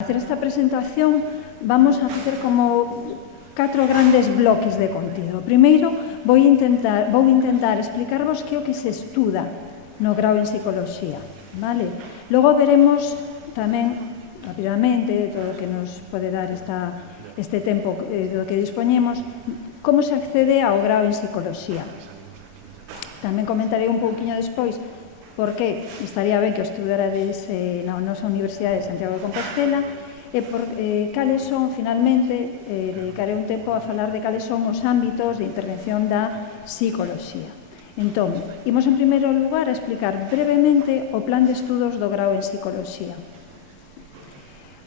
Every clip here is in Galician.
Para hacer esta presentación vamos a facer como 4 grandes bloques de contido. Primeiro, vou intentar explicarvos que é o que se estuda no grau en psicoloxía, vale? Logo veremos tamén, rapidamente, todo o que nos pode dar este tempo do que dispoñemos, como se accede ao grau en psicoloxía. Tamén comentarei un pouquiño despois porque estaría ben que o estudarades na nosa Universidade de Santiago de Compostela e cales son, finalmente, dedicaré un tempo a falar de cales son os ámbitos de intervención da psicoloxía. Entón, imos en primeiro lugar a explicar brevemente o plan de estudos do grau en psicoloxía.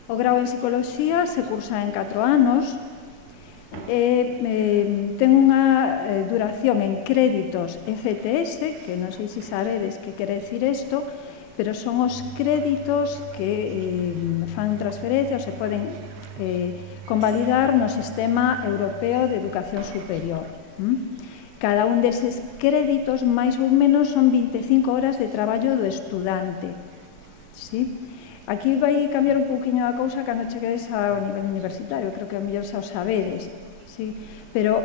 O grau en psicoloxía se cursa en 4 anos, ten unha duración en créditos ECTS, que non sei se sabedes que quere decir isto, pero son os créditos que fan transferencia ou se poden convalidar no Sistema Europeo de Educación Superior. Cada un deses créditos, máis ou menos, son 25 horas de traballo do estudante. Aquí vai cambiar un pouquinho a cousa cando cheguedes ao nivel universitario, creo que ao mellor xa o sabedes, pero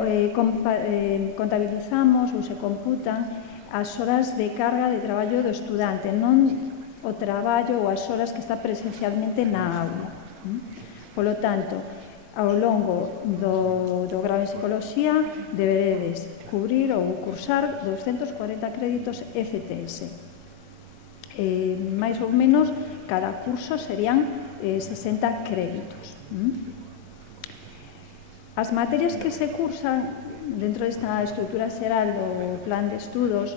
contabilizamos ou se computan as horas de carga de traballo do estudante, non o traballo ou as horas que está presencialmente na aula. Polo tanto, ao longo do grau en psicoloxía deberedes cubrir ou cursar 240 créditos ECTS. Mais ou menos, cada curso serían 60 créditos. As materias que se cursan dentro desta estrutura xeral do plan de estudos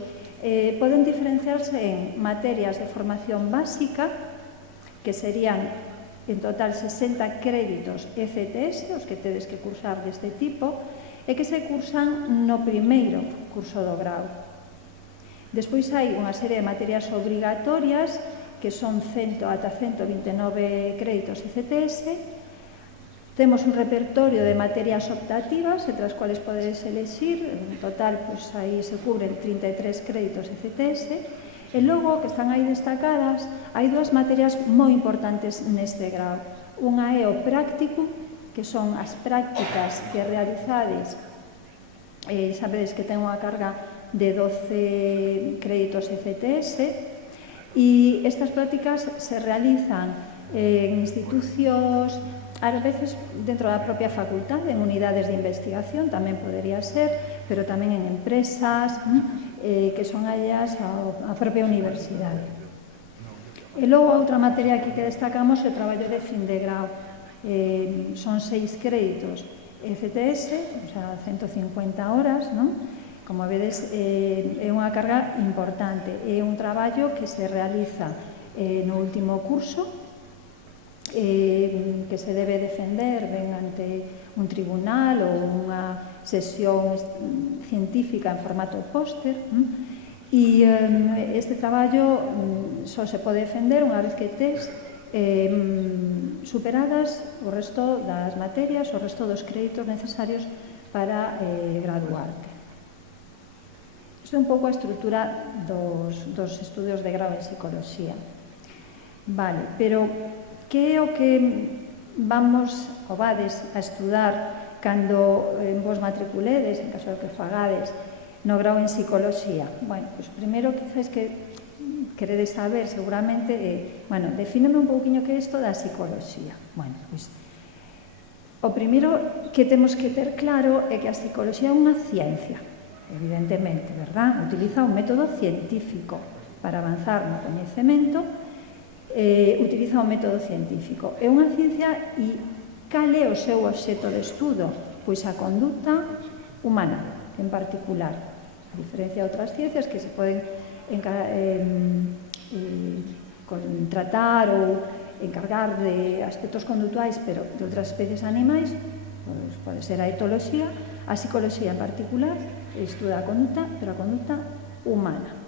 poden diferenciarse en materias de formación básica, que serían en total 60 créditos ECTS, os que tedes que cursar deste tipo, e que se cursan no primeiro curso do grau. Despois hai unha serie de materias obrigatorias, que son 100 ata 129 créditos ECTS. Temos un repertorio de materias optativas, entre as cuales podedes elexir, en total, aí se cubren 33 créditos ECTS, e logo, que están aí destacadas, hai 2 materias moi importantes neste grau. Unha é o práctico, que son as prácticas que realizades, sabedes que ten unha carga de 12 créditos ECTS, e estas prácticas se realizan en institucións, a veces dentro da propia facultade, en unidades de investigación, tamén podería ser, pero tamén en empresas que son allas á propia universidade. E logo, outra materia aquí que destacamos é o traballo de fin de grau. Son 6 créditos ECTS, o sea, 150 horas, non? Como vedes, é unha carga importante. É un traballo que se realiza no último curso, que se debe defender ben ante un tribunal ou unha sesión científica en formato póster, e este traballo só se pode defender unha vez que tes superadas o resto das materias, o resto dos créditos necesarios para graduarte. Isto é un pouco a estrutura dos estudios de grau en psicoloxía. Vale, pero que é o que vamos ou vades a estudar cando vos matriculedes, en caso de que fagades, no grau en psicoloxía? Bueno, pois primeiro quizás que queredes saber seguramente defíneme un pouquiño que é isto da psicoloxía. Bueno, pois o primeiro que temos que ter claro é que a psicoloxía é unha ciencia, evidentemente, verdad? Utiliza un método científico para avanzar no coñecemento, utiliza un método científico. É unha ciencia e cal é o seu obxecto de estudo? Pois a conduta humana, en particular. A diferencia de outras ciencias que se poden tratar ou encargar de aspectos conductuais, pero de outras especies animais, pode ser a etoloxía, a psicoloxía en particular estuda a conduta, pero a conduta humana.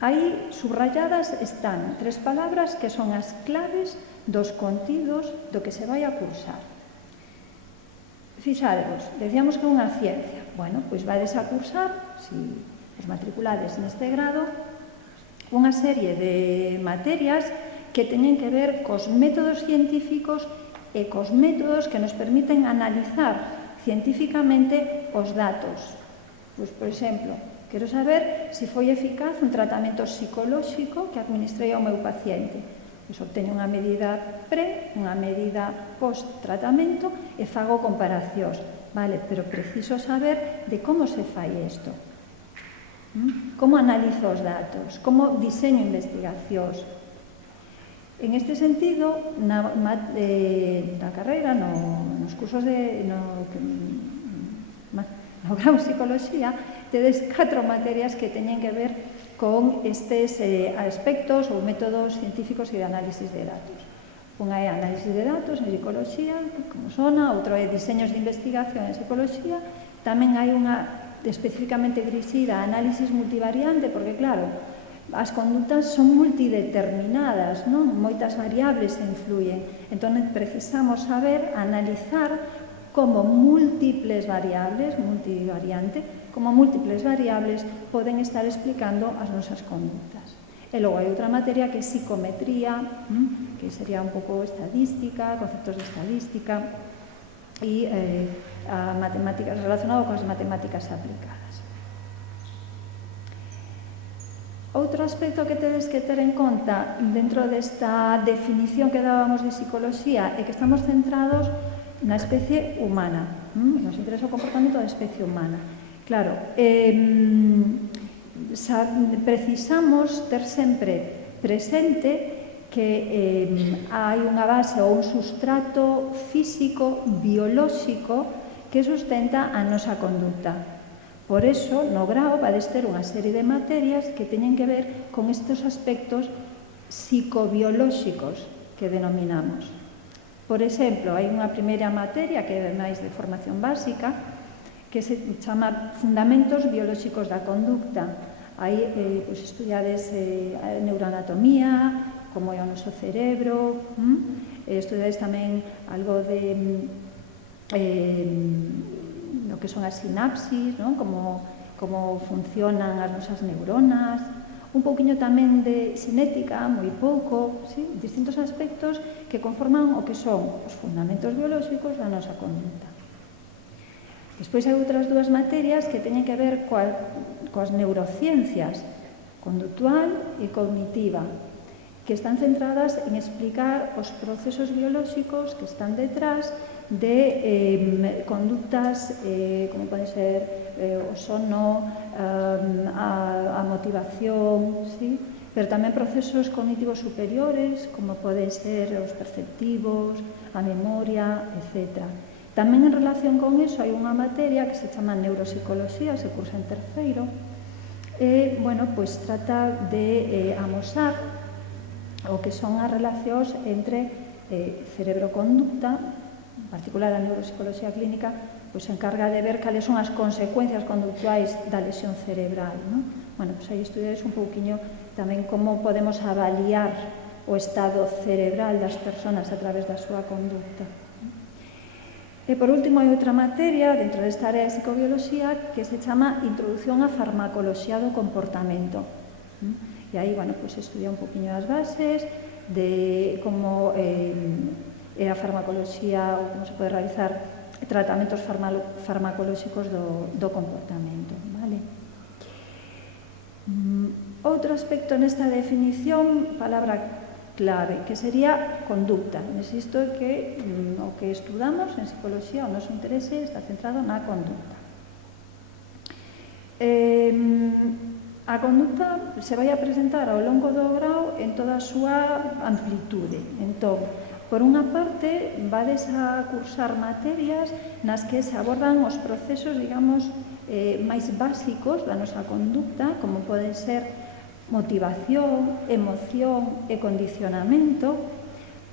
Aí subrayadas están 3 palabras que son as claves dos contidos do que se vai a cursar. Fixadevos, decíamos que é unha ciencia. Bueno, pois vades a cursar, se os matriculades neste grado, unha serie de materias que teñen que ver cos métodos científicos e cos métodos que nos permiten analizar científicamente os datos. Pois, por exemplo, quero saber se foi eficaz un tratamento psicolóxico que administrei ao meu paciente. Pois obteño unha medida pre, unha medida post-tratamento e fago comparacións. Vale, pero preciso saber de como se fai isto. Como analizo os datos, como diseño investigacións. En este sentido, na carreira, nos cursos no grau de Psicología, tedes 4 materias que teñen que ver con estes aspectos ou métodos científicos e de análisis de datos. Unha é análisis de datos en Psicología, como sona, outro é diseños de investigación en Psicología, tamén hai unha especificamente dirixida a análisis multivariante, porque claro, as condutas son multideterminadas, non? Moitas variables influyen. Entón, precisamos saber analizar como múltiples variables, multivariante, como múltiples variables poden estar explicando as nosas condutas. E logo hai outra materia que é psicometría, que sería un pouco estadística, conceptos de estadística e matemáticas relacionado con as matemáticas aplicadas. Outro aspecto que tedes que ter en conta dentro desta definición que dábamos de psicología é que estamos centrados na especie humana. Nos interesa o comportamento da especie humana. Claro, precisamos ter sempre presente que hai unha base ou un sustrato físico, biolóxico, que sustenta a nosa conduta. Por eso, no grao, vades ter unha serie de materias que teñen que ver con estes aspectos psicobiolóxicos que denominamos. Por exemplo, hai unha primeira materia que é máis de formación básica que se chama Fundamentos Biolóxicos da Conducta. Aí estudiades neuroanatomía, como é o noso cerebro, estudiades tamén algo de o que son as sinapsis, como funcionan as nosas neuronas, un pouquiño tamén de cinética, moi pouco, distintos aspectos que conforman o que son os fundamentos biolóxicos da nosa conduta. Despois hai outras 2 materias que teñen que ver coas neurociencias, conductual e cognitiva, que están centradas en explicar os procesos biolóxicos que están detrás de conductas como pode ser o sono, a motivación, pero tamén procesos cognitivos superiores, como poden ser os perceptivos, a memoria, etc. Tamén en relación con iso hai unha materia que se chama neuropsicología, se cursa en terceiro, e, trata de amosar o que son as relacións entre cerebro-conducta. En particular, a neuropsicología clínica se encarga de ver cales son as consecuencias conductuais da lesión cerebral. Aí estudiades un pouquiño tamén como podemos avaliar o estado cerebral das persoas a través da súa conducta. E, por último, hai outra materia dentro desta área de psicobioloxía que se chama Introducción á Farmacoloxía do Comportamento. E aí, estudia un pouquiño as bases de como é a farmacoloxía ou como se pode realizar tratamentos farmacolóxicos do comportamento. Outro aspecto nesta definición, palabra clave, que sería conducta. Insisto que o que estudamos en psicología, o noso interese está centrado na conduta. A conduta se vai a presentar ao longo do grau en toda a súa amplitude. Entón, por unha parte, vades a cursar materias nas que se abordan os procesos, máis básicos da nosa conducta, como poden ser motivación, emoción e condicionamento,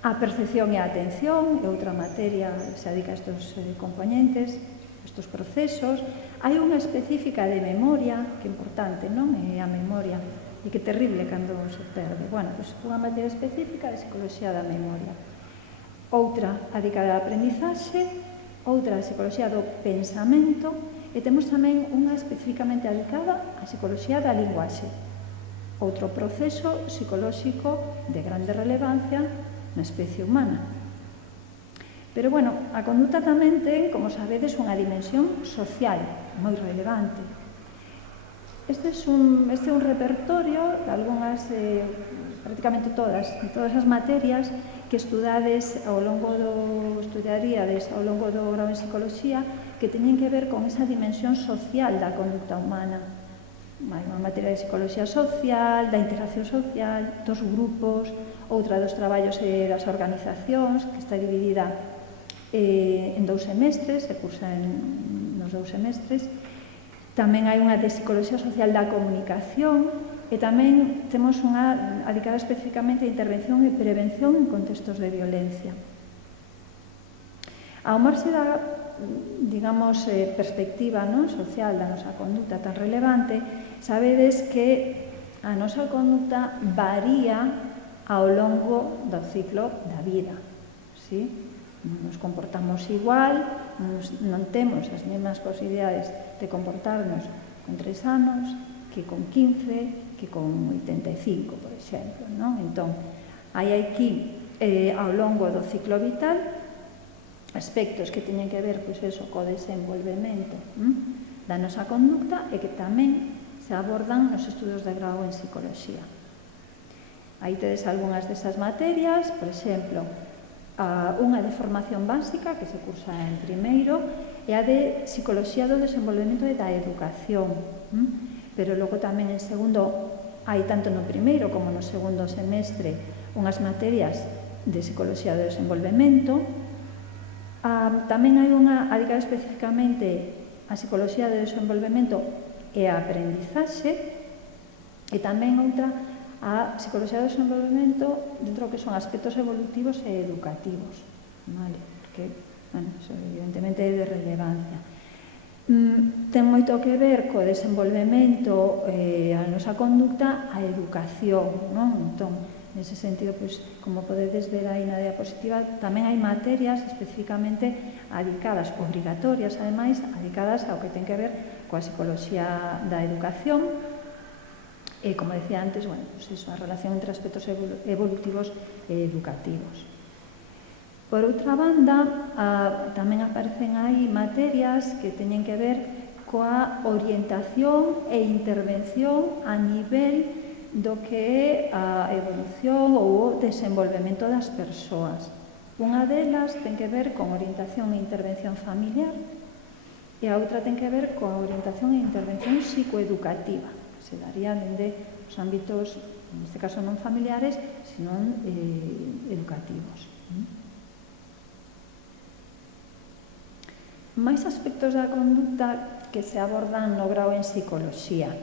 a percepción e a atención, é outra materia que se dedica a estes componentes, estes procesos. Hai unha específica de memoria, que é importante, non? É a memoria, e que terrible cando se perde. Unha materia específica de psicología da memoria. Outra dedicada á aprendizaxe, outra a psicología do pensamento, e temos tamén unha especificamente dedicada á psicología da linguaxe. outro proceso psicolóxico de grande relevancia na especie humana. Pero, bueno, a conduta tamén ten, como sabedes, unha dimensión social moi relevante. Este é un repertorio de algunhas, prácticamente todas as materias que estudaríades ao longo do grau en psicoloxía que teñen que ver con esa dimensión social da conduta humana. Hai unha materia de psicoloxía social, da interacción social, dos grupos, outra dos traballos das organizacións, que está dividida en 2 semestres, se cursa nos 2 semestres. Tamén hai unha de psicoloxía social da comunicación e tamén temos unha dedicada especificamente a intervención e prevención en contextos de violencia. Ao marxe da, digamos, perspectiva social da nosa conduta tan relevante, sabedes que a nosa conduta varía ao longo do ciclo da vida. Non nos comportamos igual, non temos as mesmas posibilidades de comportarnos con 3 anos que con 15, que con 85, por exemplo. Entón, hai aquí, ao longo do ciclo vital, aspectos que teñen que ver co desenvolvemento da nosa conducta e que tamén se abordan nos estudos de grau en psicoloxía. Aí tedes algunhas desas materias, por exemplo, unha de formación básica que se cursa en primeiro e a de psicoloxía do desenvolvemento e da educación. Pero logo tamén en segundo, hai tanto no primeiro como no segundo semestre unhas materias de psicoloxía do desenvolvemento. Tamén hai unha dedicada especificamente a psicoloxía do desenvolvemento e a aprendizaxe e tamén outra a psicoloxía do desenvolvemento dentro do que son aspectos evolutivos e educativos. Porque, eso evidentemente é de relevancia. Ten moito que ver co desenvolvemento a nosa conducta a educación. Entón, nese sentido, como podedes ver aí na diapositiva, tamén hai materias especificamente dedicadas, obrigatorias, ademais, dedicadas ao que ten que ver coa psicoloxía da educación e, como decía antes, a relación entre aspectos evolutivos e educativos. Por outra banda, tamén aparecen aí materias que teñen que ver coa orientación e intervención a nivel do que é a evolución ou o desenvolvemento das persoas. Unha delas ten que ver con orientación e intervención familiar e a outra ten que ver coa orientación e intervención psicoeducativa, que se daría dende os ámbitos, neste caso non familiares, senón educativos. Máis aspectos da conducta que se abordan no grau en psicoloxía.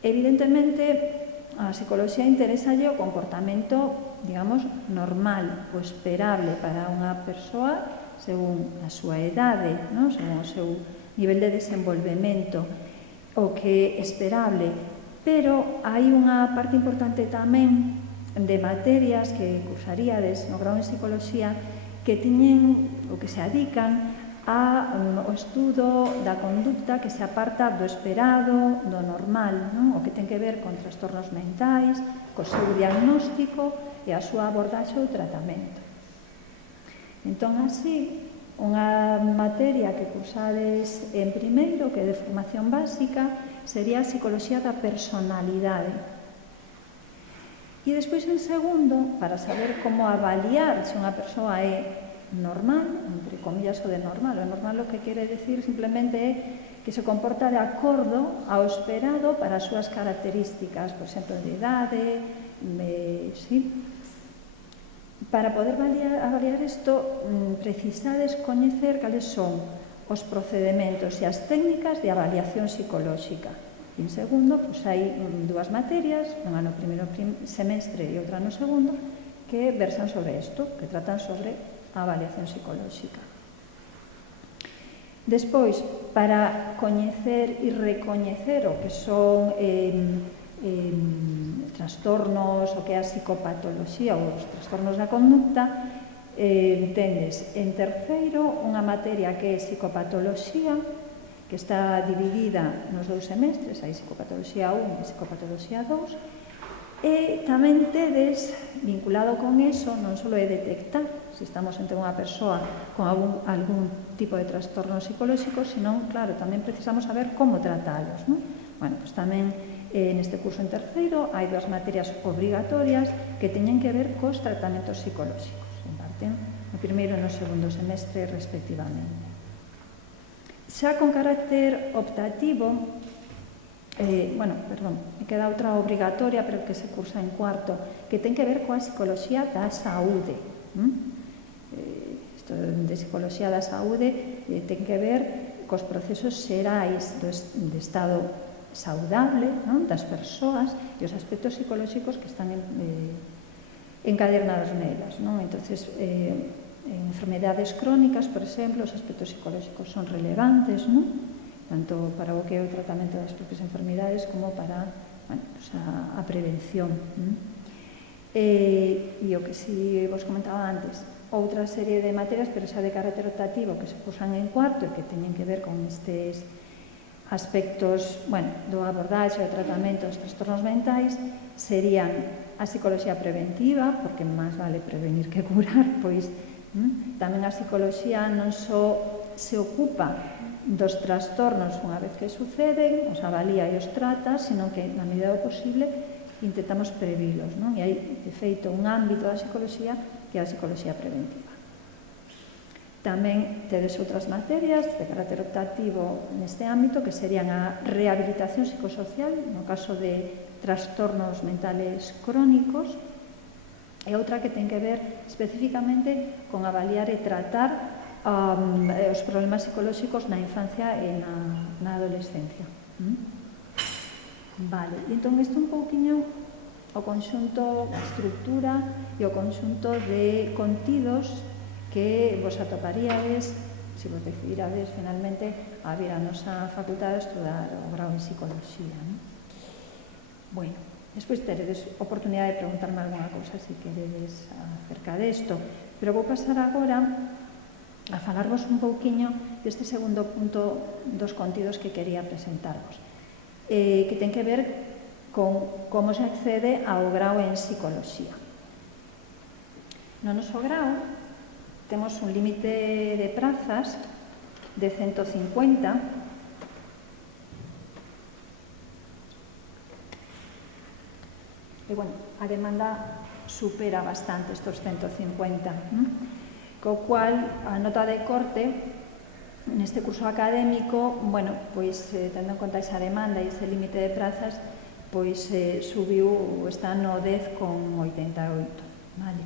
Evidentemente, a psicoloxía interesalle o comportamento, digamos, normal, o esperable para unha persoa según a súa idade, según o seu nivel de desenvolvemento, o que é esperable. Pero hai unha parte importante tamén de materias que cursaríades no grau en psicoloxía que tiñen ou que se adican ao estudo da conducta que se aparta do esperado, do normal, o que ten que ver con trastornos mentais, co seu diagnóstico e a súa abordaxe ou tratamento. Entón, así, unha materia que cursades en primeiro, que é de formación básica, sería a psicoloxía da personalidade. E despois, en segundo, para saber como avaliar se unha persoa é normal, entre comillas o de normal. O normal o que quere decir simplemente é que se comporta de acordo ao esperado para as súas características, por exemplo, de idade, Para poder avaliar isto, precisades coñecer cales son os procedementos e as técnicas de avaliación psicolóxica. E en segundo, hai dúas materias, unha no primeiro semestre e outra no segundo, que versan sobre isto, que tratan sobre a avaliación psicolóxica. Despois, para coñecer e recoñecer o que son trastornos, o que é a psicopatoloxía ou os trastornos da conducta, tendes en terceiro unha materia que é psicopatoloxía, que está dividida nos 2 semestres, hai psicopatoloxía 1 e psicopatoloxía 2, e tamén tedes, vinculado con eso, non só é detectar se estamos entre unha persoa con algún tipo de trastorno psicolóxico, senón, claro, tamén precisamos saber como tratalos, non? Bueno, pois tamén neste curso en terceiro hai 2 materias obrigatorias que teñen que ver cos tratamentos psicolóxicos, imparten no primeiro e no segundo semestre respectivamente. Xa con carácter optativo, me queda outra obrigatoria, pero que se cursa en cuarto, que ten que ver coa psicoloxía da saúde. Isto de psicoloxía da saúde ten que ver cos procesos xerais de estado saudable, non, das persoas e os aspectos psicolóxicos que están encadernados nelas, non? Entonces, en enfermedades crónicas, por exemplo, os aspectos psicolóxicos son relevantes, non? Tanto para o que é o tratamento das propias enfermedades como para a prevención. E o que si vos comentaba antes, outra serie de materias, pero xa de carácter optativo, que se cursan en cuarto e que teñen que ver con estes aspectos do abordaxe e o tratamento dos trastornos mentais, serían a psicoloxía preventiva, porque máis vale prevenir que curar, pois tamén a psicoloxía non só se ocupa dos trastornos unha vez que suceden, os avalía e os trata, sino que, na medida do posible, intentamos previlos, non? E hai, de feito, un ámbito da psicoloxía que é a psicoloxía preventiva. Tamén tedes outras materias de carácter optativo neste ámbito, que serían a rehabilitación psicosocial, no caso de trastornos mentales crónicos, e outra que ten que ver especificamente con avaliar e tratar os problemas psicolóxicos na infancia e na adolescencia. Vale, e entón isto un pouquiño o conxunto, a estructura e o conxunto de contidos que vos atoparíades se vos decidirades finalmente a vir a nosa facultade a estudar o grau en psicoloxía. Bueno, despois teredes oportunidade de preguntarme alguna cousa se queredes acerca desto, pero vou pasar agora a falarvos un pouquiño deste segundo punto dos contidos que quería presentarvos, que ten que ver con como se accede ao grau en psicoloxía. No noso grau temos un límite de prazas de 150. E, a demanda supera bastante estos 150, co cual a nota de corte neste curso académico, tendo en conta esa demanda e ese límite de prazas, subiu, está no 10,88, vale?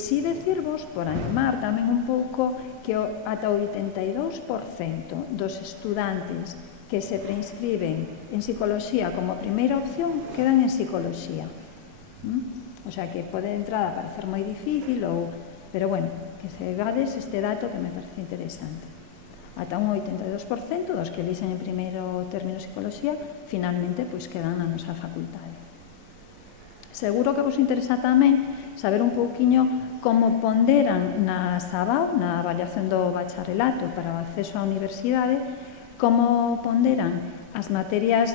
Si decirvos, por animar tamén un pouco, que ata o 82% dos estudantes que se preinscriben en psicoloxía como primeira opción quedan en psicoloxía. O sea que pode de entrada parecer moi difícil, pero que se vades este dato que me parece interesante. Ata un 82% dos que elixen en primeiro término psicoloxía finalmente quedan na nosa facultade. Seguro que vos interesa tamén saber un pouquiño como ponderan na SABAO, na avaliación do bacharelato para o acceso á universidade, como ponderan as materias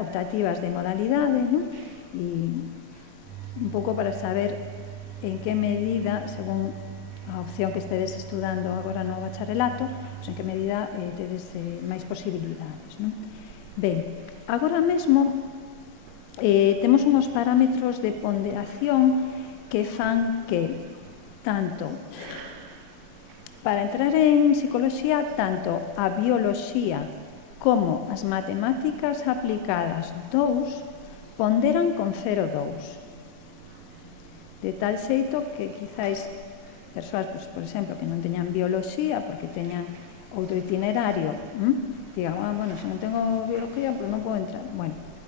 optativas de modalidade, e un pouco para saber en que medida, según a opción que estedes estudando agora no bacharelato, en que medida tedes máis posibilidades. Ben, agora mesmo temos unhos parámetros de ponderación que fan que tanto para entrar en psicoloxía, tanto a bioloxía como as matemáticas aplicadas 2 ponderan con 0,2. De tal xeito que quizáis persoas, por exemplo, que non teñan bioloxía porque teñan outro itinerario, digan, se non tengo bioloxía, non podo entrar.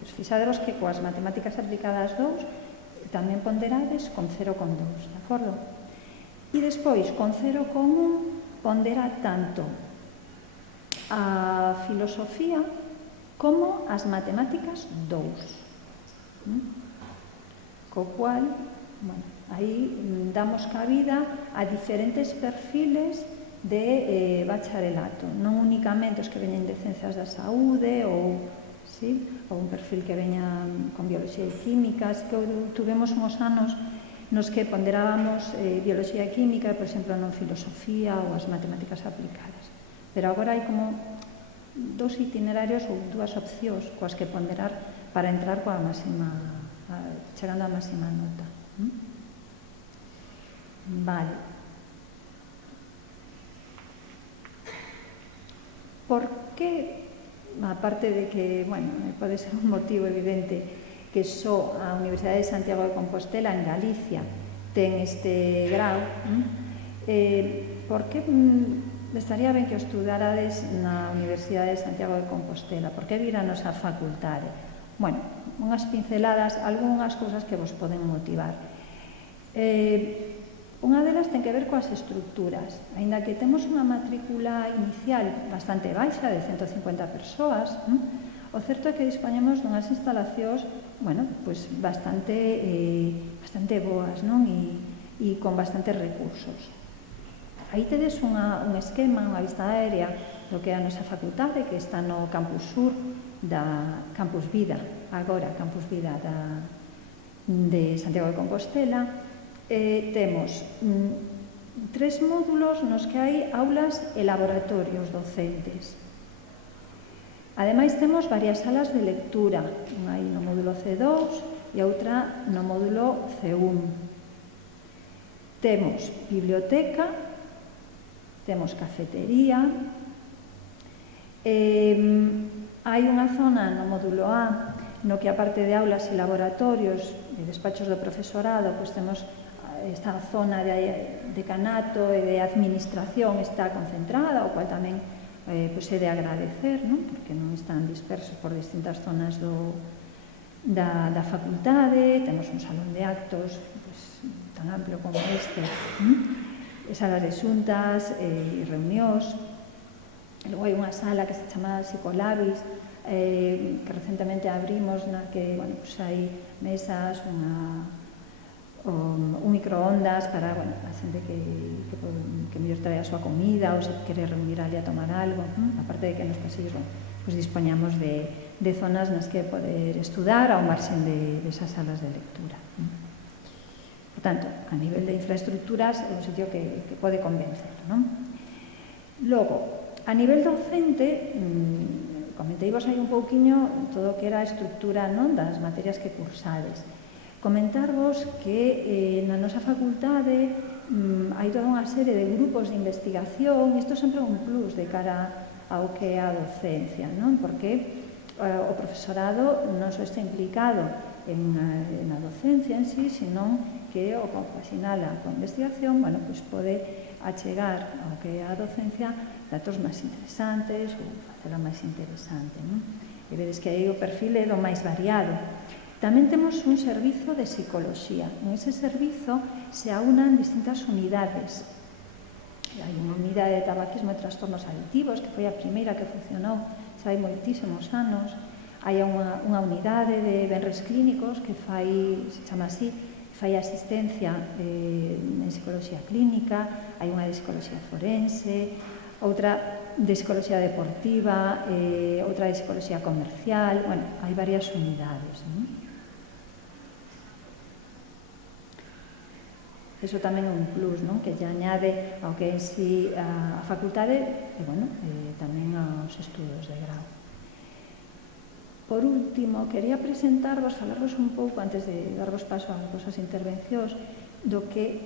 Fixaderos que coas matemáticas aplicadas 2 tamén ponderades con 0,2, de acordo? E despois, con 0,1, pondera tanto a filosofía como as matemáticas 2. Co cual, aí damos cabida a diferentes perfiles de bacharelato, non únicamente os que veñen de ciencias da saúde ou un perfil que veña con biología e químicas, que tuvemos uns anos nos que ponderábamos biología e química, por exemplo, non filosofía ou as matemáticas aplicadas. Pero agora hai como dos itinerarios ou dúas opcións coas que ponderar para entrar coa máxima, chegando á máxima nota. Vale. Por que, aparte de que, bueno, pode ser un motivo evidente que só a Universidade de Santiago de Compostela, en Galicia, ten este grau, por que estaría ben que o estudárades na Universidade de Santiago de Compostela? Por que vir a nosa facultade? Bueno, unhas pinceladas, algunhas cousas que vos poden motivar. Unha delas ten que ver coas estructuras. Aínda que temos unha matrícula inicial bastante baixa, de 150 persoas, o certo é que dispoñemos dunhas instalacións, bueno, pues bastante boas, non? E con bastantes recursos. Aí tedes un esquema, unha vista aérea do que é a nosa facultade, que está no Campus Sur da Campus Vida, agora Campus Vida de Santiago de Compostela. Temos 3 módulos nos que hai aulas e laboratorios docentes. Ademais, temos varias salas de lectura, unha aí no módulo C2 e outra no módulo C1. Temos biblioteca, temos cafetería, hai unha zona no módulo A no que, aparte de aulas e laboratorios e despachos do profesorado, pois temos esta zona de decanato e de administración está concentrada, o cual tamén é de agradecer, non? Porque non están dispersos por distintas zonas da facultade. Temos un salón de actos tan amplio como este, salas de xuntas e reunións. Logo hai unha sala que se chama Psicolabis, que recentemente abrimos, na que hai mesas, un microondas para a xente que mellor trae a súa comida ou se quere reunir ali a tomar algo. Aparte de que nos pasillos dispoñamos de zonas nas que poder estudar ao marxen desas salas de lectura. Por tanto, a nivel de infraestructuras é un sitio que pode convencer, non? Logo, a nivel docente, comenteivos aí un pouquiño todo o que era a estructura das materias que cursades. Comentarvos que na nosa facultade hai toda unha serie de grupos de investigación, e isto sempre é un plus de cara ao que é a docencia, non? Porque o profesorado non só está implicado na docencia en sí, senón que ao compaxinala coa investigación, pois pode achegar ao que é a docencia datos máis interesantes ou facela máis interesante, non? E vedes que aí o perfil é do máis variado. Tamén temos un servizo de psicoloxía. En ese servizo se aunan distintas unidades. Hai unha unidade de tabaquismo e trastornos aditivos, que foi a primeira que funcionou xa hai moitísimos anos. Hai unha unidade de benres clínicos que se chama así, fai asistencia en psicoloxía clínica. Hai unha de psicoloxía forense, outra de psicoloxía deportiva, outra de psicoloxía comercial. Hai varias unidades, non? Eso tamén é un plus, non? Que lle añade ao que en si a facultade e, tamén aos estudos de grau. Por último, quería falarvos un pouco, antes de darvos paso ás vosas intervencións, do que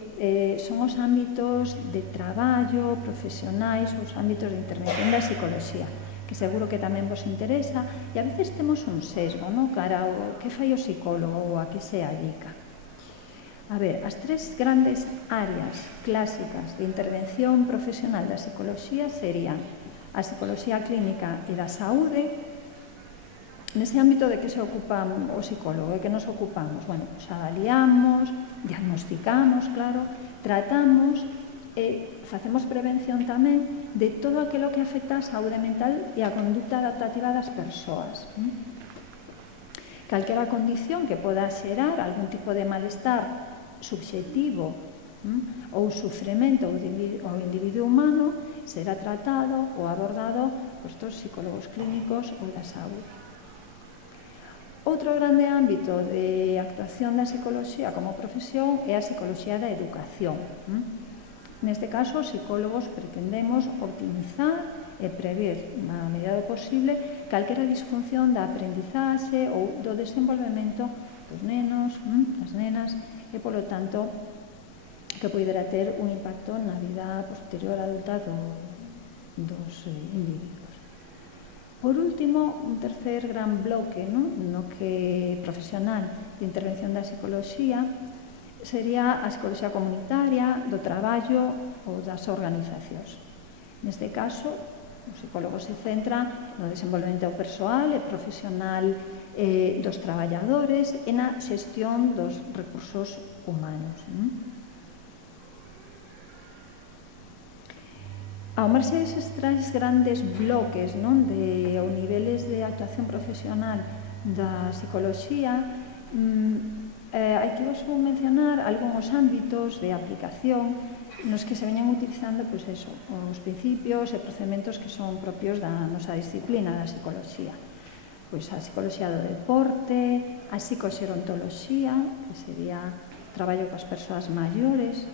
son os ámbitos de traballo profesionais, os ámbitos de intervención da psicoloxía, que seguro que tamén vos interesa, e a veces temos un sesgo, non? Cara ao que fai o psicólogo ou a que se adica. A ver, as 3 grandes áreas clásicas de intervención profesional da psicoloxía serían a psicoloxía clínica e da saúde. Nese ámbito de que se ocupa o psicólogo, de que nos ocupamos? Avaliamos, diagnosticamos, claro, tratamos e facemos prevención tamén de todo aquilo que afecta a saúde mental e a conducta adaptativa das persoas. Calquera condición que poda xerar algún tipo de malestar subxetivo O sufrimento ao individuo humano será tratado ou abordado por estos psicólogos clínicos ou da saúde. Outro grande ámbito de actuación da psicoloxía como profesión é a psicoloxía da educación. Neste caso, os psicólogos pretendemos optimizar e prever, na medida do posible, calquera disfunción da aprendizaxe ou do desenvolvemento dos nenos, das nenas, e, polo tanto, que poderá ter un impacto na vida posterior adulta dos individuos. Por último, un tercer gran bloque no que profesional de intervención da psicoloxía sería a psicoloxía comunitaria, do traballo ou das organizacións. Neste caso, o psicólogo se centra no desenvolvemento persoal e profesional dos traballadores e na xestión dos recursos humanos. Ao marxe deses tres grandes bloques ou niveles de actuación profesional da psicoloxía, hai que vos mencionar algúns ámbitos de aplicación nos que se veñan utilizando os principios e procedementos que son propios da nosa disciplina da psicoloxía. A psicoloxía do deporte, a psicoxerontoloxía, que sería traballo coas persoas maiores,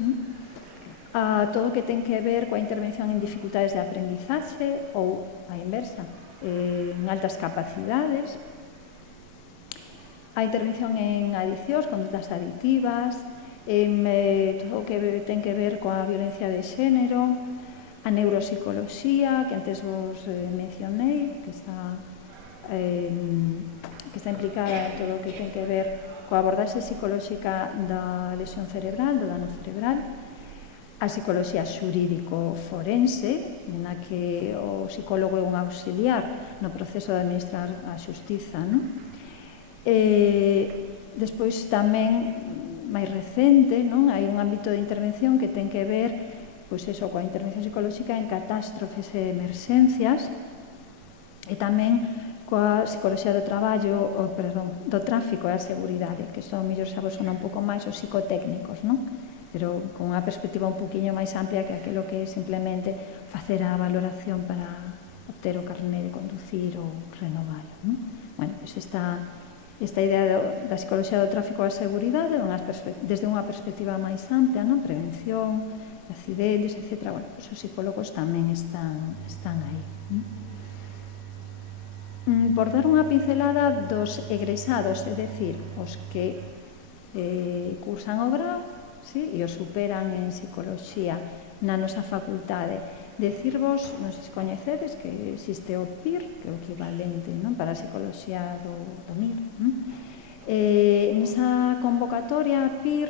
a todo o que ten que ver coa intervención en dificultades de aprendizaxe ou a inversa, en altas capacidades, a intervención en adiccións, condutas aditivas, todo o que ten que ver coa violencia de xénero, a neuropsicoloxía, que antes vos mencionei, que está implicada en todo o que ten que ver coa abordaxe psicolóxica da lesión cerebral, do dano cerebral, a psicoloxía xurídico-forense, na que o psicólogo é un auxiliar no proceso de administrar a xustiza, despois tamén, máis recente, hai un ámbito de intervención que ten que ver coa intervención psicolóxica en catástrofes e emerxencias e tamén coa psicoloxía do traballo, do tráfico e a seguridade, que son, mellor xa vos sona un pouco máis os psicotécnicos, pero con unha perspectiva un poquinho máis amplia que aquilo que é simplemente facer a valoración para obter o carné de conducir ou renovar. Esta idea da psicoloxía do tráfico e a seguridade desde unha perspectiva máis amplia, prevención, accidentes, etc. Os psicólogos tamén están aí. Por dar unha pincelada dos egresados, é dicir, os que cursan o grau e os superan en psicoloxía na nosa facultade, decirvos, non sei se coñecedes, que existe o PIR, que é o equivalente para a psicoloxía do MIR. Nesa convocatoria PIR,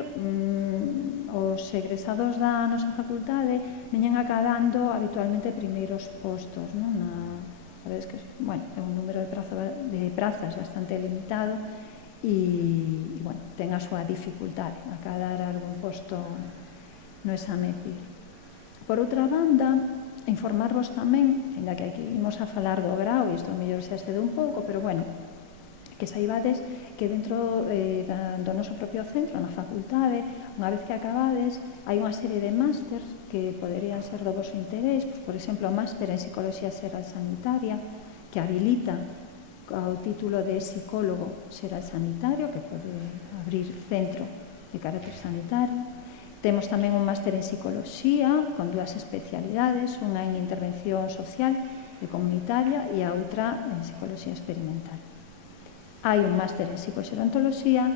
os egresados da nosa facultade veñen acadando habitualmente primeiros postos. Sabedes que é un número de prazas bastante limitado e ten a súa dificultade acadar algún posto no exame PIR. Por outra banda, informarvos tamén, ainda que aquí imos a falar do grau, e isto mellor se excede un pouco, pero que saibades que dentro do noso propio centro, na facultade, unha vez que acabades, hai unha serie de másters que poderían ser do vosso interés, por exemplo, o máster en Psicoloxía Xeral Sanitaria, que habilita ao título de psicólogo xeral sanitario, que pode abrir centro de carácter sanitario. Temos tamén un máster en Psicoloxía, con dúas especialidades, unha en Intervención Social e Comunitaria e a outra en Psicoloxía Experimental. Hai un máster en Psicoxerontoloxía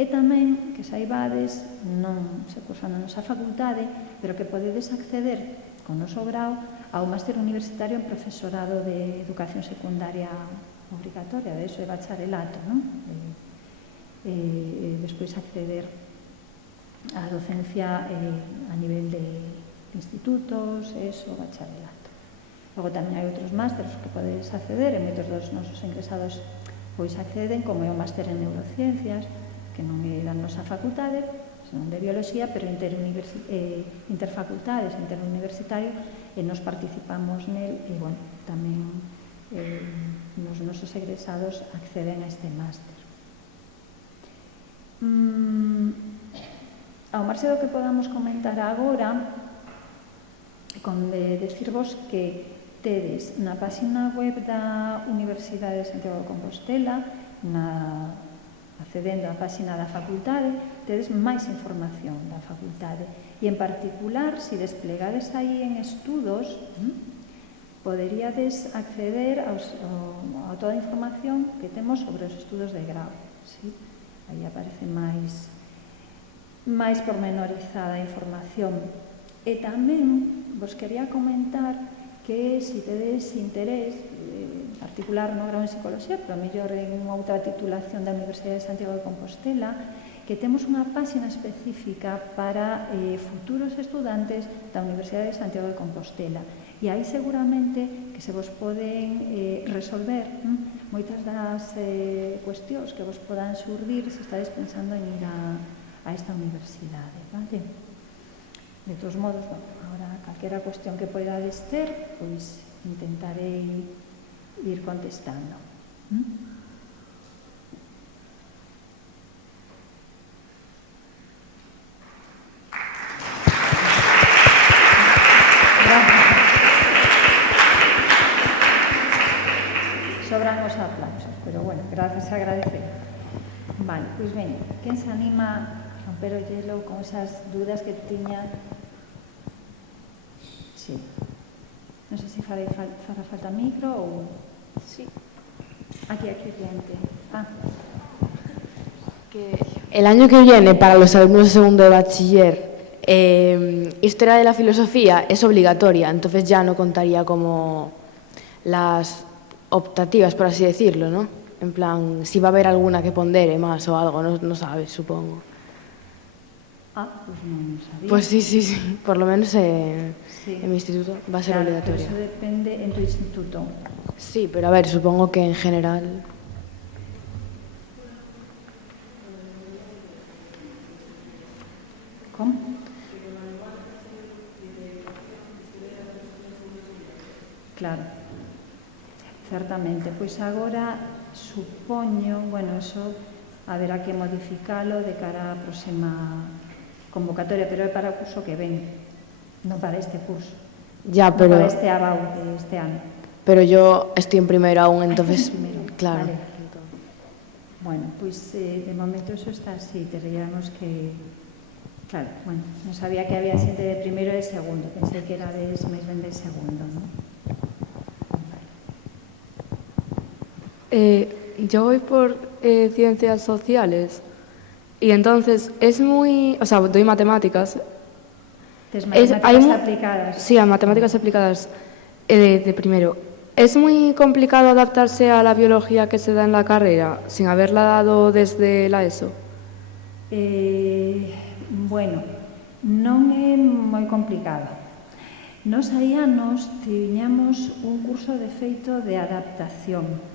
e tamén, que saibades, non se cursa na nosa facultade, pero que podedes acceder con noso grau ao máster universitario en Profesorado de Educación Secundaria Obrigatoria, de eso de bacharelato, e despois acceder a docencia a nivel de institutos, eso, bacharelato. Logo tamén hai outros másteres que podedes acceder, e moitos dos nosos ingresados pois acceden, como é o máster en Neurociencias, que non é da nosa facultade, senón de Biología, pero interfacultades, interuniversitario, e nos participamos nel, e, tamén os nosos egresados acceden a este máster. Ao ao marxe do que podamos comentar agora, con decirvos que tedes na página web da Universidade de Santiago de Compostela, accedendo á página da facultade, tedes máis información da facultade. E, en particular, se desplegades aí en estudos, poderíades acceder a toda a información que temos sobre os estudos de grau. Aí aparece máis pormenorizada a información. E tamén vos quería comentar que se tedes interés particular no grau en psicología, pero mellor en outra titulación da Universidade de Santiago de Compostela, que temos unha página específica para futuros estudantes da Universidade de Santiago de Compostela. E aí seguramente que se vos poden resolver moitas das cuestións que vos podan xurdir se estáis pensando en ir a esta universidade, vale? De todos modos, agora, calquera cuestión que poidades ter, pois intentarei ir contestando. Sobran os aplausos, pero bueno, grazas, agradecer. Vale, pois ben, quen se anima a romper o hielo con esas dudas que tiña? Sí. Non sei se fará falta micro ou... Sí. Aquí diante. El año que viene, para los alumnos de segundo de bachiller, Historia de la Filosofía es obligatoria, entonces ya no contaría como las optativas, por así decirlo, ¿no? En plan, si va a haber alguna que pondere más o algo, no sabes, supongo. Pues non sabía. Pues sí, por lo menos en mi instituto va a ser obligatoria. Eso depende en tu instituto. Sí, pero a ver, supongo que en general... ¿Cómo? Claro, certamente. Pois agora supoño, bueno, eso haberá que modificalo de cara á próxima convocatoria, pero é para o curso que ven, non para este curso. Ya, pero... No para este ABAU de este ano. Pero yo estoy en primero aún, entonces... Claro. Vale. Bueno, pois de momento eso está así, teríamos que... Claro, bueno, non sabía que había xente de primeiro e de segundo, pensei que era máis ben de segundo, non? Yo voy por ciencias sociales y entonces es muy... O sea, doy matemáticas. ¿Tienes matemáticas aplicadas? Sí, a matemáticas aplicadas de primero. ¿Es muy complicado adaptarse a la biología que se da en la carrera sin haberla dado desde la ESO? Bueno, non é moi complicado. Nos hai anos tiñamos un curso de feito de adaptación.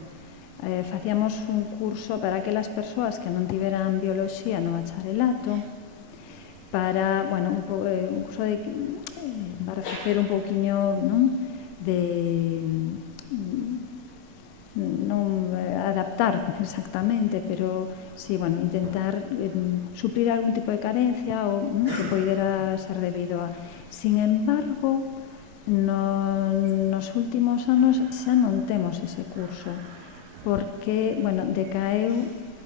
Facíamos un curso para aquelas persoas que non tiveran bioloxía no bacharelato, para, bueno, un curso para facer un pouquiño, non, de non adaptar exactamente, pero sí, bueno, intentar suplir algún tipo de carencia ou que poidera ser debido a... Sin embargo, nos últimos anos xa non temos ese curso, porque, bueno, decaeu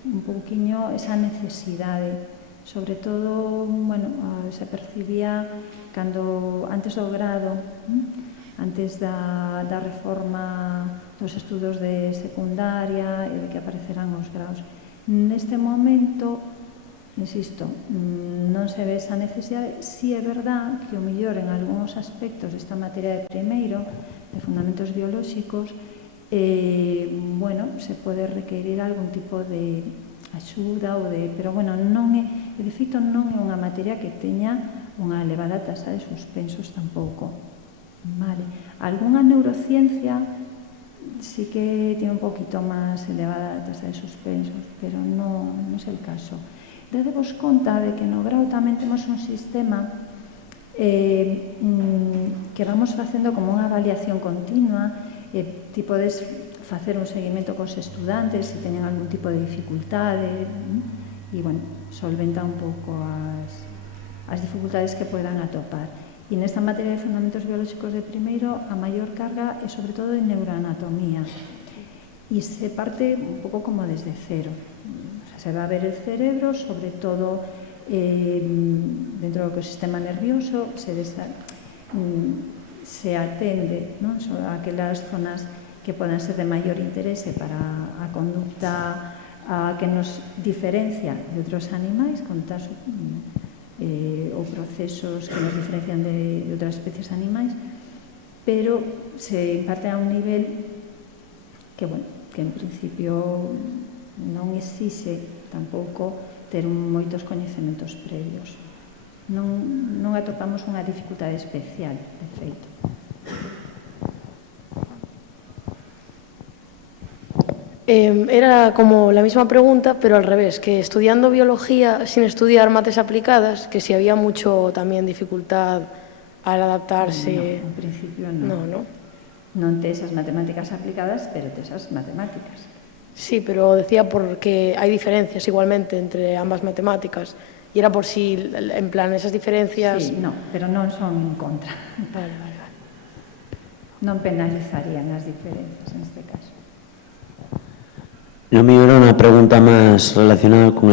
un pouquiño esa necesidade. Sobre todo, bueno, se percibía cando, antes do grado, antes da reforma dos estudos de secundaria e de que apareceran os graus. Neste momento, insisto, non se ve esa necesidade. Si é verdad que o mellor en algúns aspectos desta materia de primeiro, de fundamentos biolóxicos, bueno, se pode requerir algún tipo de axuda ou de... Pero, bueno, non é... De feito, non é unha materia que teña unha elevada tasa de suspensos tampouco. Vale. Algúnha neurociencia sí que tiene un poquito máis elevada a tasa de suspensos, pero non é o caso. Dadevos conta de que no grau tamén temos un sistema que vamos facendo como unha avaliación continua. Ti podes facer un seguimento cos estudantes se teñen algún tipo de dificultade e, bueno, solventa un pouco as dificultades que podan atopar. E nesta materia de fundamentos biolóxicos de primeiro, a maior carga é sobre todo en neuroanatomía. E se parte un pouco como desde cero. Se va a ver el cerebro, sobre todo dentro do ecosistema nervioso, se atende, non, a aquelas zonas que poden ser de maior interese para a conducta que nos diferencia de outros animais, contas ou procesos que nos diferencian de outras especies animais, pero se imparte a un nivel que, bueno, que en principio non exixe tampouco ter moitos coñecementos previos. Non atopamos unha dificultade especial, de feito. Era como la misma pregunta, pero al revés, que estudiando biología sin estudiar mates aplicadas, que si había mucho también dificultad al adaptarse... No, en principio no. Non tes as matemáticas aplicadas, pero tes as matemáticas. Sí, pero decía porque hay diferencias igualmente entre ambas matemáticas, y era por si, en plan, esas diferencias... Sí, no, pero non son en contra. Vale. Non penalizarían as diferencias en este caso. Lo mío era una pregunta más relacionada con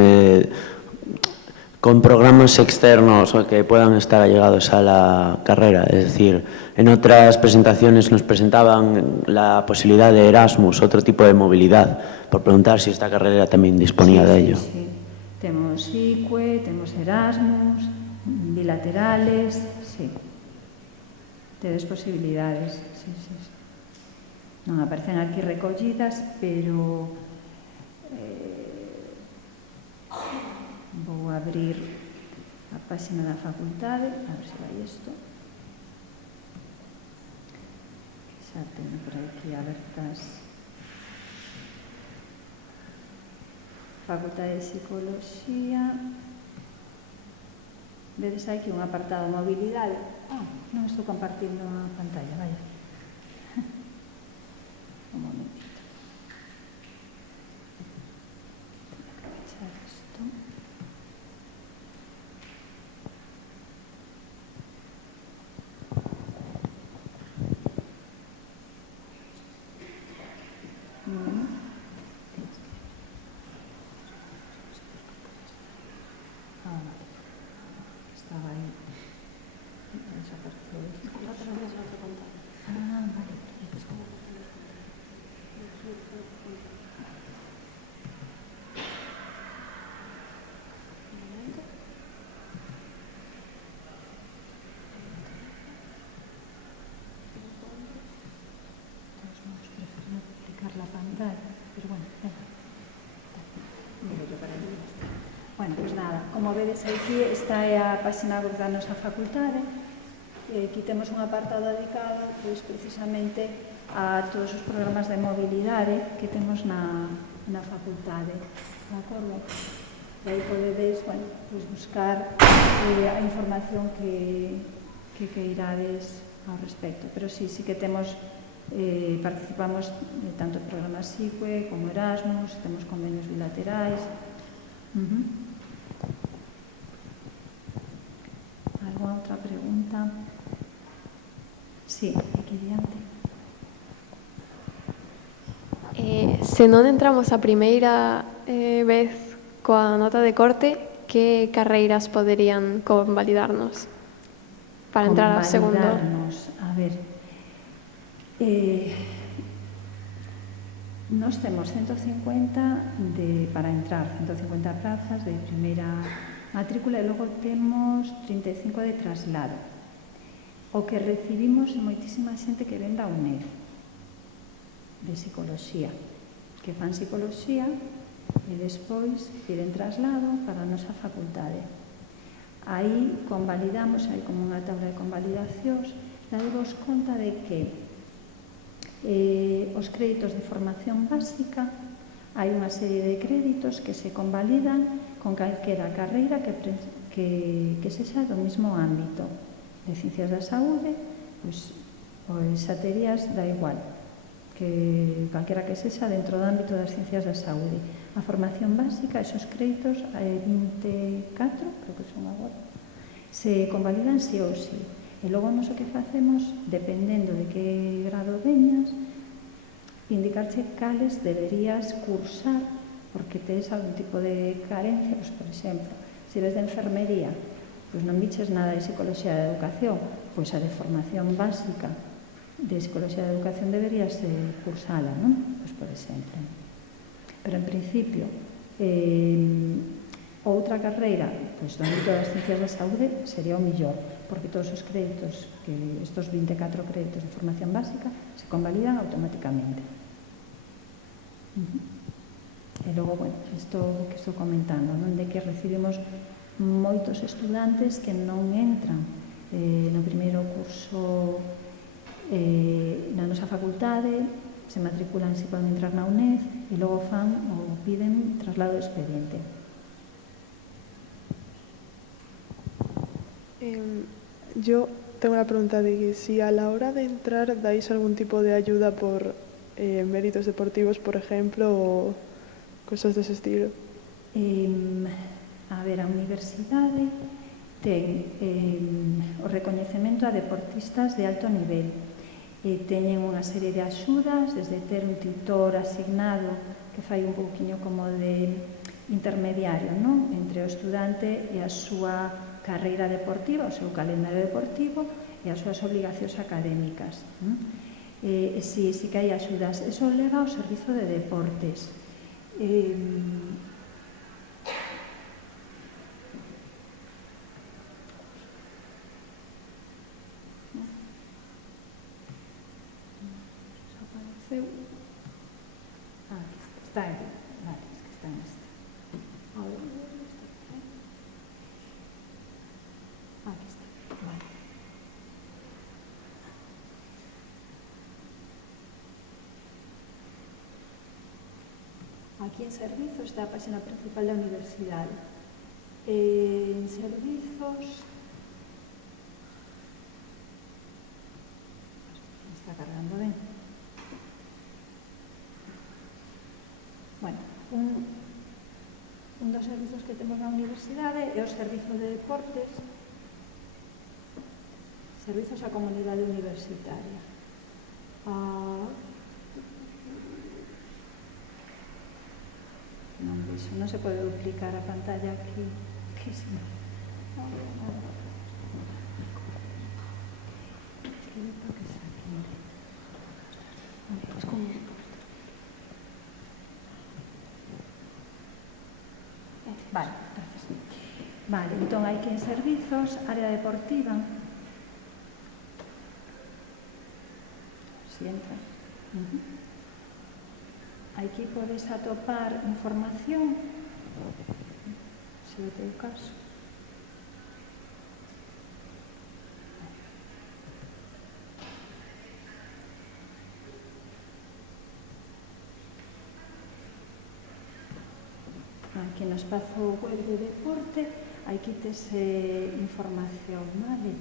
programas externos o que puedan estar allegados a la carrera. Es decir, en otras presentaciones nos presentaban la posibilidad de Erasmus, otro tipo de movilidad, por preguntar si esta carrera también disponía de ello. Sí. Temos ICUE, temos Erasmus, bilaterales, sí. Tedes posibilidades, sí. Non aparecen aquí recollidas, pero vou abrir a página da facultade, a ver se vai isto. Xa teño por aquí abertas. Facultade de Psicología. Vedes aquí un apartado mobilidade. Non estou compartindo a pantalla, vaya. Un momentito. Aprovechar isto. Estaba aí. Desapareceu. Vale. La pantalla, pero bueno, venga. Yo para allí. Bueno, pues nada, como vedes aquí está a página web da nosa facultade. Aquí temos un apartado dedicado pois, precisamente a todos os programas de mobilidade que temos na facultade, de acordo? E aí podedes, bueno, pues buscar a información que queirades ao respecto, pero sí que temos participamos tanto en programas ICUE como Erasmus, temos convenios bilaterais. ¿Alguna outra pregunta? Sí, aquí diante. Se non entramos a primeira vez coa nota de corte, que carreiras poderían convalidarnos para entrar a segundo? A ver, nós temos 150 para entrar, 150 plazas de primeira matrícula e logo temos 35 de traslado. O que recibimos é moitísima xente que ven da UNED de psicoloxía, que fan psicoloxía e despois piden traslado para a nosa facultade. Aí convalidamos, hai como unha tabla de convalidacións, dádevos conta de que os créditos de formación básica, hai unha serie de créditos que se convalidan con calquera carreira que sexa do mesmo ámbito de ciencias da saúde, pois xa terías, da igual, que calquera que sexa dentro do ámbito das ciencias da saúde. A formación básica, esos créditos, hai 24, creo que son agora, Se convalidan sí ou sí. E logo nos o que facemos, dependendo de que grado veñas, indicarche cales deberías cursar porque tes algún tipo de carencia, pues, por exemplo, se eres de enfermería, pois non viches nada de psicología de educación, pois a de formación básica de psicología de educación deberías cursala, non? Pois por exemplo. Pero en principio, outra carreira, pois do ámbito das ciencias da saúde sería o millor, porque todos os créditos, estos 24 créditos de formación básica, se convalidan automáticamente. E logo, bueno, isto que estou comentando, non? De que recibimos moitos estudantes que non entran no primeiro curso na nosa facultade, se matriculan se poden entrar na UNED e logo fan ou piden traslado de expediente. Yo tengo la pregunta de que si a la hora de entrar dais algún tipo de ayuda por méritos deportivos, por ejemplo, o cosas dese estilo. A ver, a universidade ten o recoñecemento a deportistas de alto nivel. Teñen unha serie de axudas, desde ter un tutor asignado que fai un pouquiño como de intermediario, non? Entre o estudante e a súa carreira deportiva, o seu calendario deportivo e as súas obligacións académicas. Si que hai axudas. Eso leva ao servizo de deportes. Está aquí. Vale, es que está en este. Aquí está. Vale. Aquí en servizos está a página principal da universidade. En servizos... Está cargando ben. Bueno, un dos servizos que temos na universidade é o servizo de deportes, servizos á comunidade universitaria. Non se pode duplicar a pantalla aquí. Que si non. Es como... Vale, gracias. Vale, entón hai que en servizos, área deportiva. Si entra. Aquí podes atopar información, se o teu caso. Aquí no espazo web de deporte, aquí tes información, vale?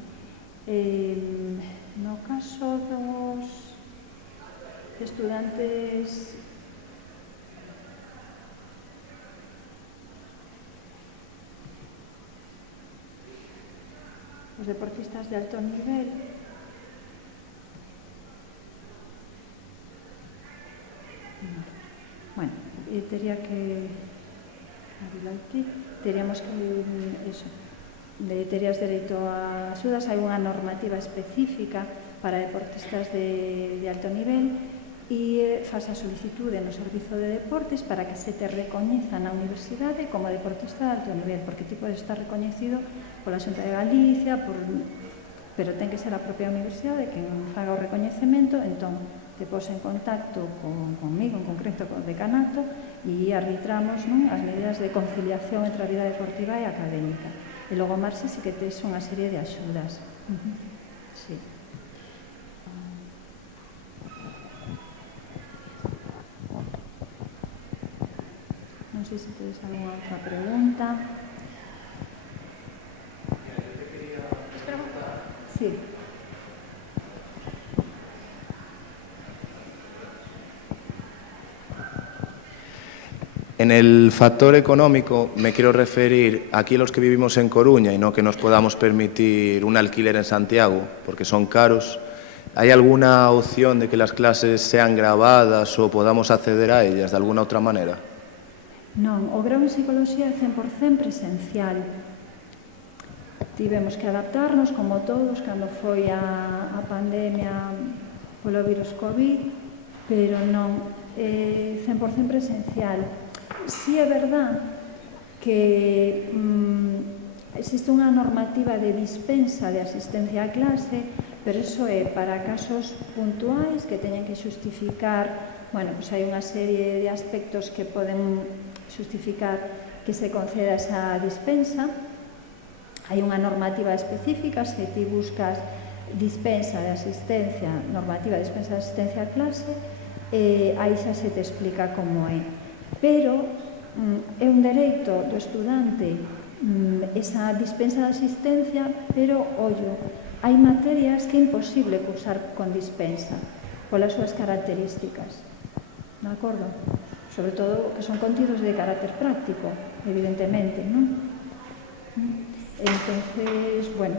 No caso dos estudantes os deportistas de alto nivel, bueno, tería que aquí, teríamos que eso, terías dereito a axudas, hai unha normativa específica para deportistas de alto nivel e faz a solicitude no servizo de deportes para que se te recoñeza na universidade como deportista de alto nivel, porque ti podes estar recoñecido pola Xunta de Galicia, pero ten que ser a propia universidade quen faga o recoñecemento, entón te pos en contacto conmigo, en concreto con o decanato, e arbitramos, non, as medidas de conciliación entre a vida deportiva e académica. E logo, Marxe, sí que tes unha serie de axudas. Sí. Non sei se tedes alguna outra pregunta. Sí. En el factor económico me quiero referir aquí a los que vivimos en Coruña y no que nos podamos permitir un alquiler en Santiago, porque son caros. ¿Hay alguna opción de que las clases sean grabadas o podamos acceder a ellas de alguna outra manera? Non, o grau en psicoloxía é 100% presencial. Tivemos que adaptarnos, como todos, cando foi a pandemia polo virus COVID, pero non, 100% presencial. Si é verdad que existe unha normativa de dispensa de asistencia a clase, pero iso é para casos puntuais que teñen que xustificar, bueno, pois hai unha serie de aspectos que poden xustificar que se conceda esa dispensa. Hai unha normativa específica, se ti buscas dispensa de asistencia, normativa de dispensa de asistencia a clase, aí xa se te explica como é. Pero é un dereito do estudante esa dispensa de asistencia, pero, ollo, hai materias que é imposible cursar con dispensa polas súas características, de acordo? Sobre todo que son contidos de carácter práctico, evidentemente, non? Entonces, bueno,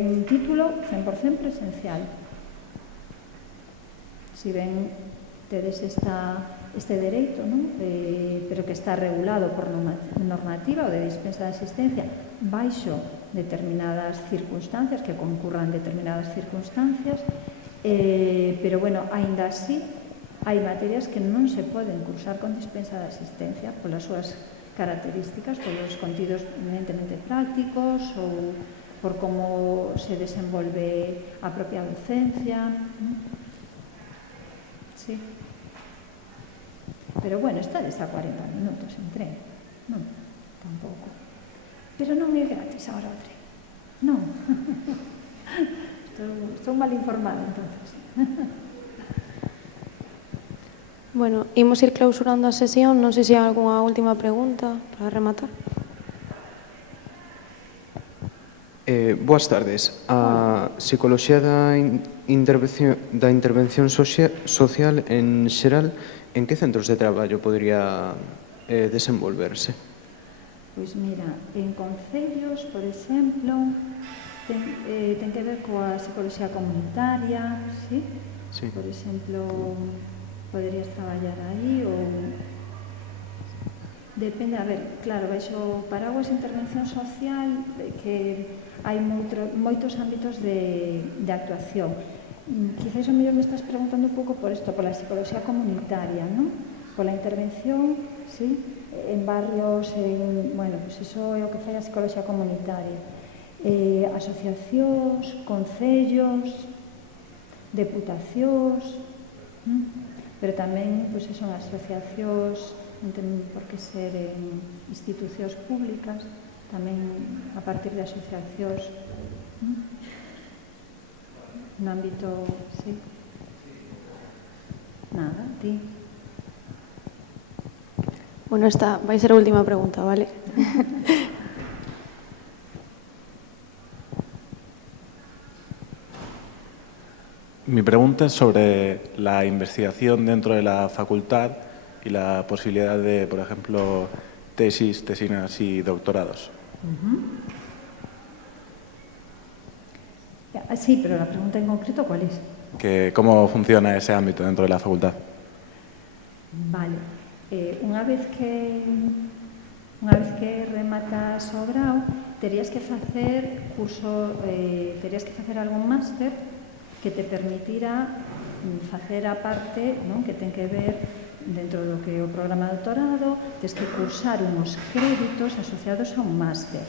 un título 100% presencial. Si ben tedes este dereito, non? Pero que está regulado por normativa ou de dispensa de asistencia baixo determinadas circunstancias, que concurran determinadas circunstancias, pero, bueno, aínda así, hai materias que non se poden cursar con dispensa de asistencia polas súas características, polos contidos evidentemente prácticos ou por como se desenvolve a propia docencia. Sí. Pero, bueno, estades a 40 minutos en tren. Non, tampouco. Pero non é gratis agora o tren. Non. Estou mal informada, entonces. Bueno, imos ir clausurando a sesión. Non sei se hai algunha última pregunta para rematar. Boas tardes. A psicoloxía da intervención social en xeral, en que centros de traballo podría desenvolverse? Pois mira, en concellos, por exemplo, ten que ver coa psicoloxía comunitaria, sí? Sí. Por exemplo, poderías traballar aí ou... Depende, a ver, claro, baixo paraguas de intervención social que hai moitos ámbitos de actuación. Quizás o mellor me estás preguntando un pouco por isto, pola psicoloxía comunitaria, non? Pola intervención, sí, en barrios, bueno, pois iso é o que fai a psicoloxía comunitaria. Asociacións, concellos, deputacións, pero tamén, pois, son asociacións, non ten por que ser en institucións públicas, tamén a partir de asociacións no ámbito, sí. Nada, ti. Bueno, esta vai ser a última pregunta, vale? Mi pregunta es sobre la investigación dentro de la facultad y la posibilidad de, por ejemplo, tesis, tesinas y doctorados. Sí, pero la pregunta en concreto, ¿cuál es? ¿Cómo funciona ese ámbito dentro de la facultad? Vale. Unha vez que rematas o grau, terías que facer algún máster que te permitira facer a parte, non, que ten que ver dentro do que é o programa de doutorado, tens que cursar uns créditos asociados a un máster.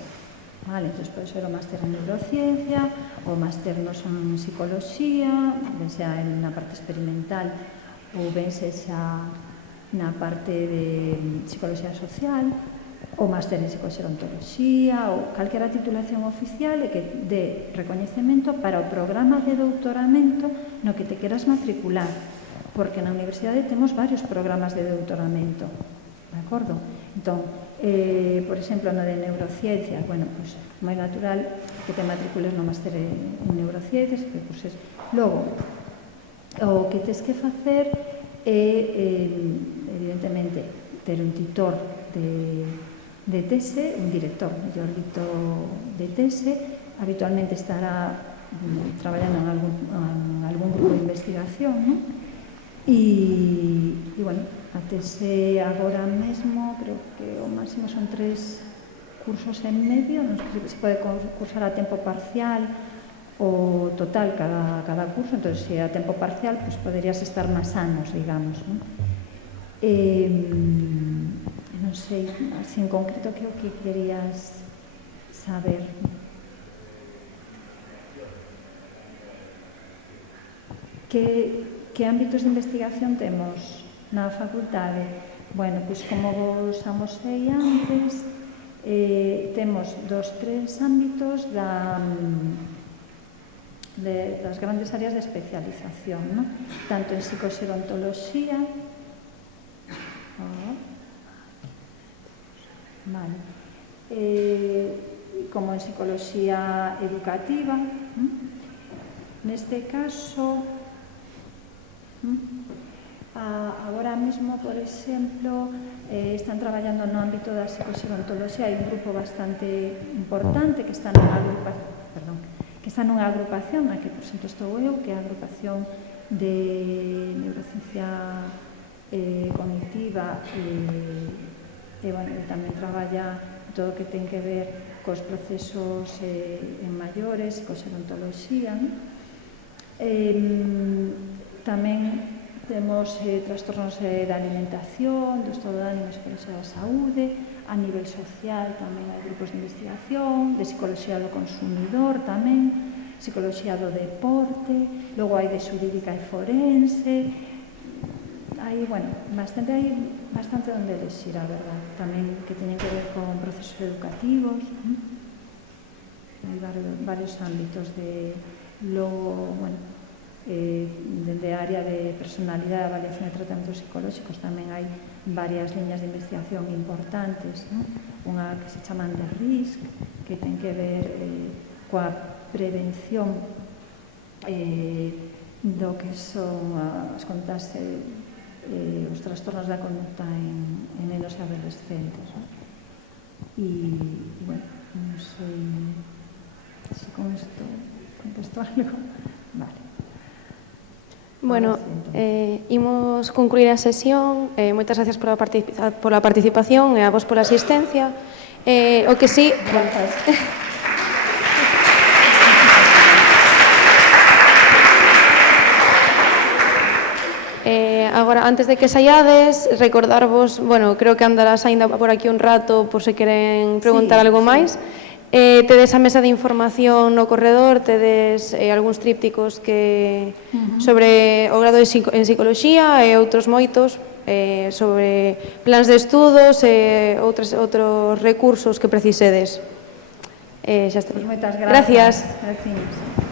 Vale, entón pode ser o máster en neurociencia, o máster en psicoloxía, ben sea na parte experimental ou ben sexa na parte de psicoloxía social, o máster en psicoxerontoloxía, ou calquera titulación oficial e que dé recoñecemento para o programa de doutoramento no que te queras matricular, porque na universidade temos varios programas de doutoramento, de acordo? Entón, por exemplo, no de neurociencias, bueno, pues, máis natural que te matricules no máster en neurociencias, que curses. Logo, o que tes que facer e, evidentemente, ter un titor de tese, un director, mellor dito, de tese, habitualmente estará traballando en algún grupo de investigación, non? E, bueno, a tese agora mesmo, creo que o máximo son 3 cursos en medio, non sei se pode cursar a tempo parcial o total cada curso, entón, se a tempo parcial, pues poderías estar máis anos, digamos, non? Non sei, así en concreto, que o que querías saber. Que ámbitos de investigación temos na facultade? Bueno, pois como vos amosei antes, temos 2-3 ámbitos das grandes áreas de especialización, non? Tanto en psicoxerontoloxía, como en psicoloxía educativa. Neste caso, agora mesmo, por exemplo, están traballando no ámbito da psicoxerontoloxía. Hai un grupo bastante importante que está nunha agrupación na que, por exemplo, estou eu, que é a agrupación de neurociencia cognitiva e tamén traballa todo o que ten que ver cos procesos en maiores, psicoxerontoloxía. Tamén temos trastornos da alimentación, do estado de ánimo e psicología da saúde. A nivel social tamén hai grupos de investigación, de psicología do consumidor tamén, psicología do deporte, logo hai de xurídica e forense. Hai bastante onde elexir, a verdade, tamén que teñen que ver con procesos educativos. Hai varios ámbitos dende a área de personalidade, avaliación e tratamentos psicolóxicos tamén hai varias liñas de investigación importantes, non? Unha que se chaman de RISC, que ten que ver coa prevención do que son as condutas, os trastornos da conduta en nenos e adolescentes. E, bueno, non sei se con isto contesto algo. Vale. Bueno, imos concluir a sesión. Moitas gracias pola participación e a vos pola asistencia. O que sí... Agora, antes de que saiades, recordarvos, bueno, creo que andarás ainda por aquí un rato por se queren preguntar algo máis. Tedes a mesa de información no corredor, tedes algúns trípticos sobre o grado en psicoloxía e outros moitos sobre plans de estudos e outros recursos que precisedes. Xa está. Moitas gracias. Gracias.